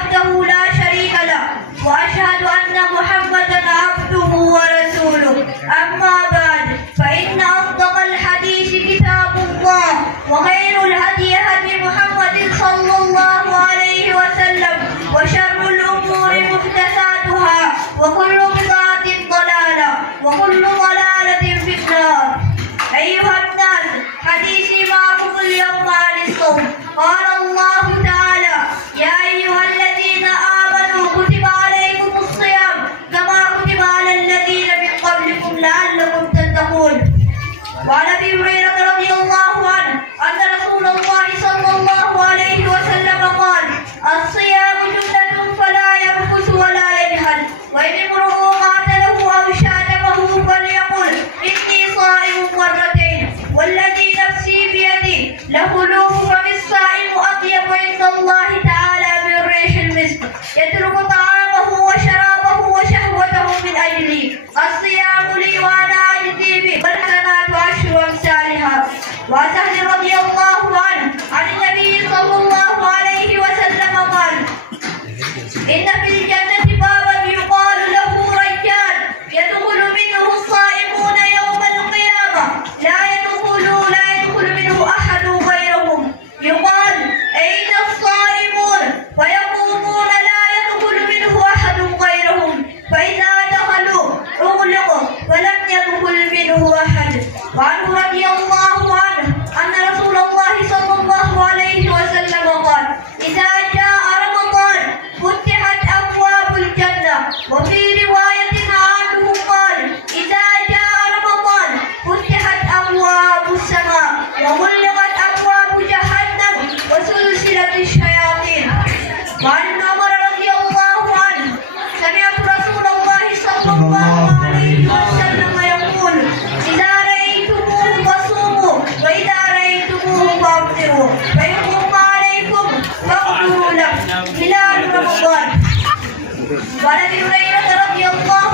وحده لا شريك له وأشهد أن محمدا عبده ورسوله. أما بعد فإن أصدق الحديث كتاب الله وخير الهدي هدي محمد صلى الله عليه وسلم وشر الأمور محدثاتها وكل بدعة ضلالة وكل ضلالة في النار. أيها الناس، حديثي معكم اليوم عن الصوم. قال الله تعالى: يا أيها الذين آمنوا كتب عليكم الصيام كما كتب على الذين من قبلكم لعلكم تتقون. وعن أبي هريرة رضي الله عنه أن رسول الله صلى الله عليه وسلم قال: الصيام جنة فلا يرفث ولا يجهل، وإن امرؤ قاتله أو شاتمه فليقل إني صائم مرتين، والذي نفسي بيده لخلوه فم الصائم أطيب عند الله تعالى من ريح المسك، يترك طعامه وشرابه وشهوته من أجلي. الصيام لي وأنا أجزي به، والحسنات عشر أمثالها. وعن سهل رضي الله عنه عن النبي صلى الله عليه وسلم قال: إن في الجنة بابا يقال له ريان، يدخل منه الصائمون يوم القيامة، لا يدخل منه أحد غيرهم. يقال: أين الصائمون؟ فيقومون: لا يدخل منه أحد غيرهم. فإذا دخلوا أغلق فلم يدخل منه أحد. وعنه رضي الله عنه أن رسول الله صلى الله عليه وسلم قال: إذا جاء رمضان فتحت أبواب الجنة. وفي رواية عنه قال: إذا جاء رمضان فتحت أبواب السماء وغلقت أبواب جهنم وسلسلة الشياطين. وعن ابن عمر رضي الله عنه سمعت رسول الله صلى الله عليه وسلم يقول: إذا رأيتموه فصوموا، وإذا رأيتموه فأفطروا، فإن غم عليكم فاغفروا له. هلال رمضان. وعن أبي هريرة رضي الله